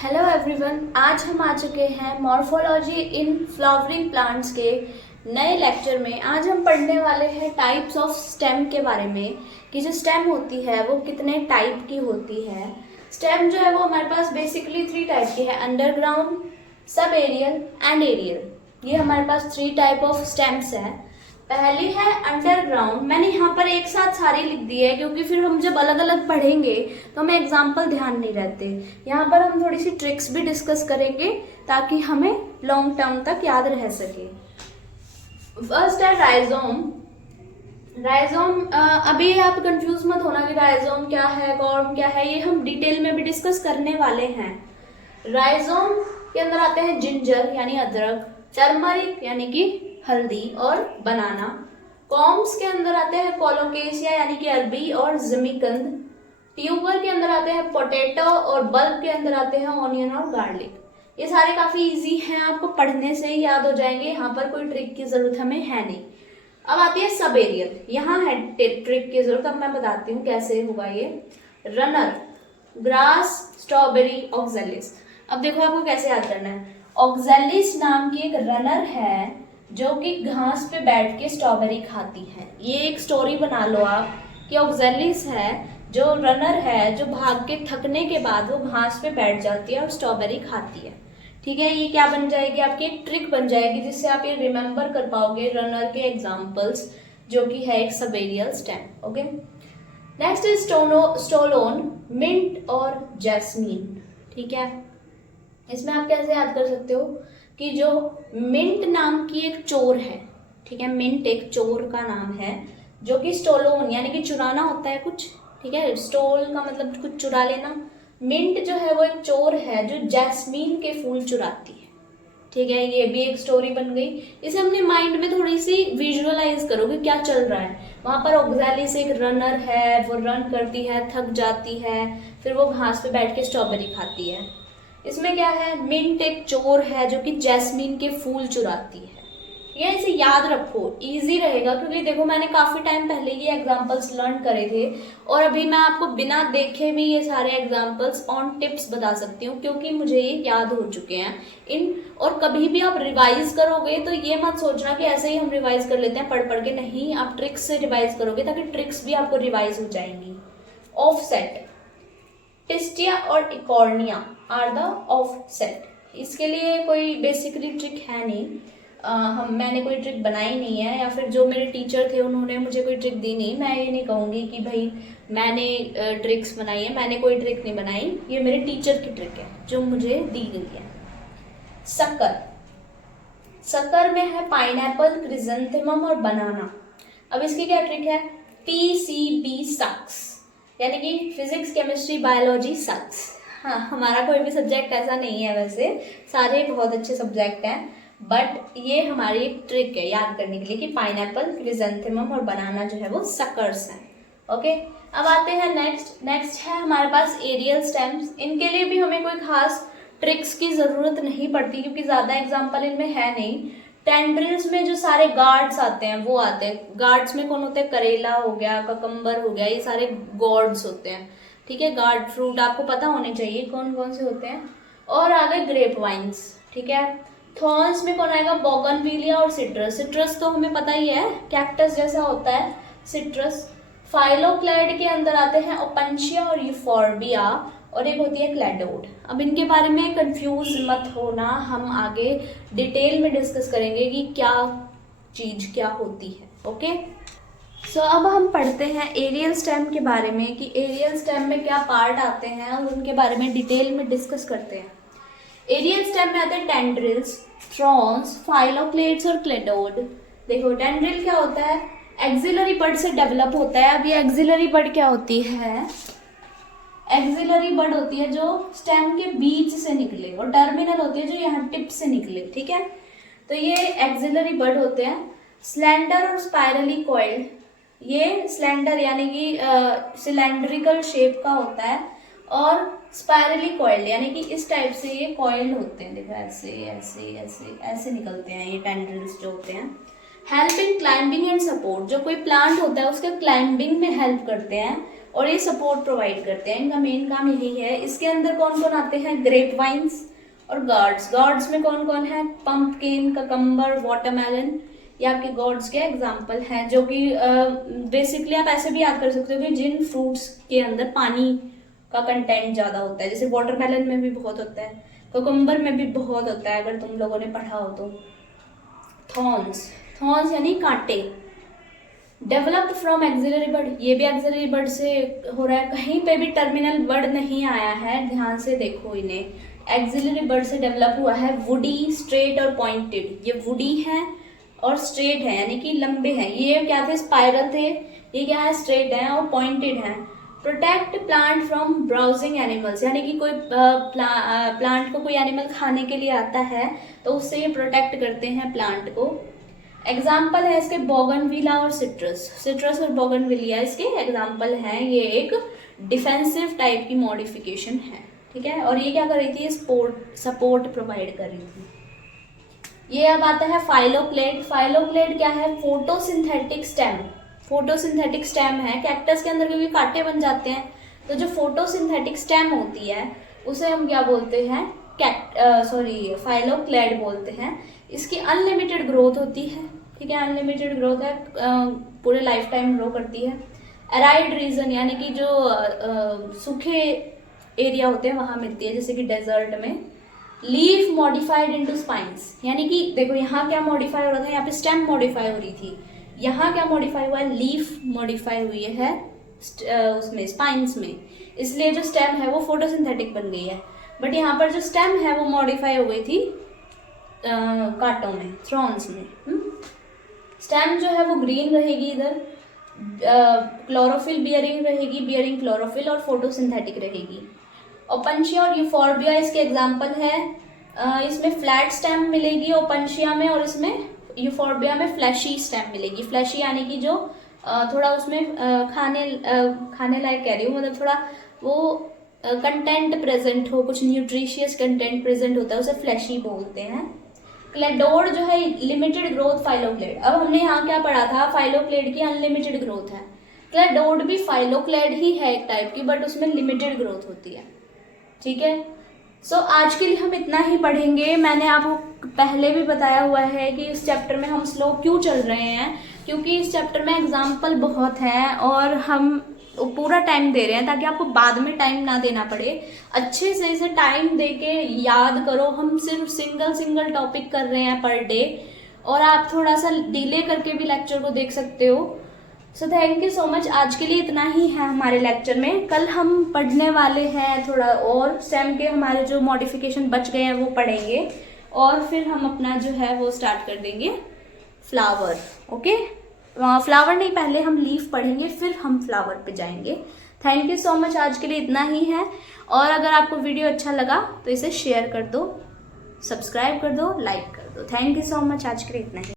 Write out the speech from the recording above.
Hello everyone, आज हम आ चुके हैं मॉर्फोलॉजी इन फ्लावरिंग प्लांट्स के नए लेक्चर में। आज हम पढ़ने वाले हैं टाइप्स ऑफ स्टेम के बारे में कि जो स्टेम होती है वो कितने टाइप की होती है। स्टेम जो है वो हमारे पास बेसिकली 3 टाइप की है, underground, sub aerial and aerial. ये हमारे पास 3 टाइप ऑफ स्टेम्स हैं। पहली है अंडरग्राउंड। मैंने यहाँ पर एक साथ सारी लिख दी है क्योंकि फिर हम जब अलग अलग पढ़ेंगे तो हमें एग्जाम्पल ध्यान नहीं रहते। यहाँ पर हम थोड़ी सी ट्रिक्स भी डिस्कस करेंगे ताकि हमें लॉन्ग टर्म तक याद रह सके। फर्स्ट है राइजोम। राइजोम, अभी आप कंफ्यूज मत होना कि राइजोम क्या है, कॉर्म क्या है, ये हम डिटेल में भी डिस्कस करने वाले हैं। राइजोम के अंदर आते हैं जिंजर यानी अदरक, टर्मरिक यानी कि हल्दी और बनाना। कॉम्स के अंदर आते हैं कोलोकेशिया यानी कि अरबी और जिमीकंद। ट्यूबर के अंदर आते हैं पोटैटो और बल्ब के अंदर आते हैं ऑनियन और गार्लिक। ये सारे काफी इजी हैं, आपको पढ़ने से ही याद हो जाएंगे, यहाँ पर कोई ट्रिक की जरूरत हमें है नहीं। अब आती है सब एरियल। यहाँ है ट्रिक की जरूरत, अब मैं बताती हूँ कैसे होगा ये। Runner, grass, strawberry, oxalis. अब देखो आपको कैसे याद करना है। ऑक्जेलिस नाम की एक रनर है जो कि घास पे बैठ के स्ट्रॉबेरी खाती है। ये एक स्टोरी बना लो आप कि ऑक्जेलिस है जो रनर है, जो भाग के थकने के बाद वो घास पे बैठ जाती है और स्ट्रॉबेरी खाती है। ठीक है, ये क्या बन जाएगी, आपकी एक ट्रिक बन जाएगी जिससे आप ये रिमेंबर कर पाओगे रनर के एग्जाम्पल्स, जो कि है एक subaerial stem. Okay, next is stolon, mint और जैस्मीन। ठीक है, इसमें आप कैसे याद कर सकते हो कि जो मिंट नाम की एक चोर है, ठीक है, मिंट एक चोर का नाम है जो कि स्टोलोन यानी कि चुराना होता है कुछ, ठीक है, स्टोल का मतलब कुछ चुरा लेना। मिंट जो है वो एक चोर है जो जैस्मीन के फूल चुराती है। ठीक है, ये भी एक स्टोरी बन गई। इसे अपने माइंड में थोड़ी सी विजुअलाइज करो कि क्या चल रहा है। वहां पर ऑक्जेलिस एक रनर है, वो रन करती है, थक जाती है, फिर वो घास पे बैठ के स्ट्रॉबेरी खाती है। इसमें क्या है, मिंट एक चोर है जो कि जैस्मीन के फूल चुराती है। ये इसे याद रखो, इजी रहेगा, क्योंकि देखो मैंने काफी टाइम पहले ये एग्जांपल्स लर्न करे थे और अभी मैं आपको बिना देखे भी ये सारे एग्जांपल्स ऑन टिप्स बता सकती हूँ क्योंकि मुझे ये याद हो चुके हैं इन। और कभी भी आप रिवाइज करोगे तो ये मत सोचना कि ऐसे ही हम रिवाइज कर लेते हैं पढ़ पढ़ के, नहीं, आप ट्रिक्स से रिवाइज करोगे ताकि ट्रिक्स भी आपको रिवाइज हो जाएंगी। ऑफसेट, टिस्टिया और इकॉर्निया आर द ऑफसेट। इसके लिए कोई बेसिकली ट्रिक है नहीं, मैंने कोई ट्रिक बनाई नहीं है, या फिर जो मेरे टीचर थे उन्होंने मुझे कोई ट्रिक दी नहीं। मैं ये नहीं कहूँगी कि भाई मैंने ट्रिक्स बनाई है, मैंने कोई ट्रिक नहीं बनाई, ये मेरे टीचर की ट्रिक है जो मुझे दी गई है। शक्कर, शक्कर में है पाइनएप्पल, क्रिजेंथेमम और बनाना। अब इसकी क्या ट्रिक है, PCB सक्स, यानी कि फिजिक्स, केमिस्ट्री, बायोलॉजी सक्स। हाँ, हमारा कोई भी सब्जेक्ट ऐसा नहीं है, वैसे सारे बहुत अच्छे सब्जेक्ट हैं, बट ये हमारी एक ट्रिक है याद करने के लिए कि पाइनएप्पल, क्रिजेंथेमम और बनाना जो है वो सक्कर्स हैं। ओके, अब आते हैं नेक्स्ट है हमारे पास एरियल स्टेम्स। इनके लिए भी हमें कोई खास ट्रिक्स की ज़रूरत नहीं पड़ती क्योंकि ज़्यादा एग्जाम्पल इनमें है नहीं। टेंड्रिल्स में जो सारे गार्ड्स आते हैं वो आते हैं, गार्ड्स में कौन होते हैं, करेला हो गया, ककम्बर हो गया, ये सारे गॉड्स होते हैं। ठीक है, गार्ड फ्रूट आपको पता होने चाहिए कौन कौन से होते हैं। और आ गए ग्रेप वाइन्स। ठीक है, थॉर्न्स में कौन आएगा, बोगनविलिया और सिट्रस। सिट्रस तो हमें पता ही है, कैक्टस जैसा होता है सिट्रस। फाइलोक्लाइड के अंदर आते हैं ओपनशिया और यूफोर्बिया, और एक होती है क्लैडोड। अब इनके बारे में कंफ्यूज मत होना, हम आगे डिटेल में डिस्कस करेंगे कि क्या चीज क्या होती है। ओके, सो अब हम पढ़ते हैं एरियल स्टेम के बारे में कि एरियल स्टेम में क्या पार्ट आते हैं और उनके बारे में डिटेल में डिस्कस करते हैं। एरियल स्टेम में आते हैं टेंड्रिल्स, थ्रॉन्स, फाइलोक्लेट्स और क्लेडोड। देखो टेंड्रिल क्या होता है, एक्सिलरी बड से डेवलप होता है। अब ये एक्सिलरी बड क्या होती है, एक्सिलरी बड होती है जो स्टेम के बीच से निकले, और टर्मिनल होती है जो यहाँ टिप से निकले। ठीक है, तो ये एक्सिलरी बड होते हैं। स्लेंडर और स्पाइरली कॉइल्ड, ये स्लेंडर यानी कि सिलेंड्रिकल शेप का होता है, और स्पाइरली कॉइल्ड यानी कि इस टाइप से ये कॉइल्ड होते हैं। देखो ऐसे ऐसे ऐसे ऐसे निकलते हैं ये टेंड्रिल्स जो होते हैं। Help in climbing and support, जो कोई प्लांट होता है उसके क्लाइंबिंग में हेल्प करते हैं। और ये सपोर्ट प्रोवाइड करते हैं, इनका मेन काम यही है। इसके अंदर कौन कौन आते हैं, ग्रेप वाइन्स और गार्ड्स। गार्ड्स में कौन कौन है, पंपकिन, ककम्बर, वाटरमेलन, ये आपके गॉड्स के एग्जाम्पल हैं, जो कि बेसिकली आप ऐसे भी याद कर सकते हो कि जिन फ्रूट्स के अंदर पानी का कंटेंट ज़्यादा होता है, जैसे वाटरमेलन में भी बहुत होता है, कुकुम्बर में भी बहुत होता है, अगर तुम लोगों ने पढ़ा हो तो। थॉर्न्स, थॉर्न्स यानी कांटे। डेवलप्ड फ्रॉम एक्सिलरी बर्ड, ये भी एक्सिलरी बर्ड से हो रहा है, कहीं पे भी टर्मिनल वर्ड नहीं आया है, ध्यान से देखो इन्हें। एक्सिलरी बर्ड से डेवलप हुआ है। वुडी, स्ट्रेट और पॉइंटेड, ये वुडी है और स्ट्रेट है यानी कि लंबे हैं। ये क्या थे, स्पाइरल थे, ये क्या है, स्ट्रेट है और पॉइंटेड है। Protect plant from browsing animals, यानी कि कोई प्लांट को कोई एनिमल खाने के लिए आता है तो उससे ये प्रोटेक्ट करते हैं प्लांट को। एग्जाम्पल है इसके बोगनविला और सिट्रस। सिट्रस और बोगनविलिया इसके एग्जाम्पल हैं। ये एक डिफेंसिव टाइप की मॉडिफिकेशन है, ठीक है। और ये क्या कर रही थी, सपोर्ट प्रोवाइड कर रही थी। ये अब आता है फाइलोक्लेड। फाइलोक्लेड क्या है, फोटोसिंथेटिक स्टेम। फोटोसिंथेटिक स्टेम है कैक्टस के अंदर, क्योंकि कांटे बन जाते हैं, तो जो फोटोसिंथेटिक स्टेम होती है उसे हम क्या बोलते हैं, फाइलोक्लेड बोलते हैं। इसकी अनलिमिटेड ग्रोथ होती है, ठीक है, अनलिमिटेड ग्रोथ है, पूरे लाइफ टाइम ग्रो करती है। एराइड रीजन यानी कि जो सूखे एरिया होते हैं वहां मिलती है, जैसे कि डेजर्ट में। लीफ मॉडिफाइड इनटू स्पाइंस, यानी कि देखो यहाँ क्या मॉडिफाई हो रहा था, यहाँ पे स्टेम मॉडिफाई हो रही थी, यहाँ क्या मॉडिफाई हुआ है, लीफ मॉडिफाई हुई है उसमें स्पाइंस में, इसलिए जो स्टेम है वो फोटोसिंथेटिक बन गई है। बट यहाँ पर जो स्टेम है वो मॉडिफाई हो गई थी कांटों में, थ्रॉन्स में। स्टेम जो है वो ग्रीन रहेगी, इधर क्लोरोफिल बियरिंग रहेगी, बियरिंग क्लोरोफिल, और फोटोसिंथेटिक रहेगी। ओपनशिया और यूफोर्बिया इसके एग्जाम्पल है। इसमें फ्लैट स्टेम मिलेगी ओपनशिया में, और इसमें यूफोर्बिया में फ्लैशी स्टेम मिलेगी। फ्लैशी यानी कि जो थोड़ा उसमें खाने लायक कह रही हूँ, मतलब थोड़ा वो कंटेंट प्रेजेंट हो, कुछ न्यूट्रिशियस कंटेंट प्रेजेंट होता है, उसे फ्लैशी बोलते हैं। क्लेडोड जो है लिमिटेड ग्रोथ फाइलोक्लेड। अब हमने यहाँ क्या पढ़ा था, फाइलोक्लेड की अनलिमिटेड ग्रोथ है। क्लेडोड भी फाइलोक्लेड ही है एक टाइप की, बट उसमें लिमिटेड ग्रोथ होती है, ठीक है। सो आज के लिए हम इतना ही पढ़ेंगे। मैंने आपको पहले भी बताया हुआ है कि इस चैप्टर में हम स्लो क्यों चल रहे हैं, क्योंकि इस चैप्टर में एग्जाम्पल बहुत हैं और हम पूरा टाइम दे रहे हैं ताकि आपको बाद में टाइम ना देना पड़े। अच्छे से इसे टाइम दे के याद करो। हम सिर्फ सिंगल टॉपिक कर रहे हैं पर डे, और आप थोड़ा सा डिले करके भी लेक्चर को देख सकते हो। So thank you so much. आज के लिए इतना ही है हमारे लेक्चर में। कल हम पढ़ने वाले हैं थोड़ा और, स्टेम के हमारे जो मॉडिफिकेशन बच गए हैं वो पढ़ेंगे, और फिर हम अपना जो है वो स्टार्ट कर देंगे फ्लावर। ओके, फ्लावर नहीं, पहले हम लीफ पढ़ेंगे फिर हम फ्लावर पे जाएंगे। Thank you so much. आज के लिए इतना ही है, और अगर आपको वीडियो अच्छा लगा तो इसे शेयर कर दो, सब्सक्राइब कर दो, लाइक कर दो। Thank you so much. आज के लिए इतना ही।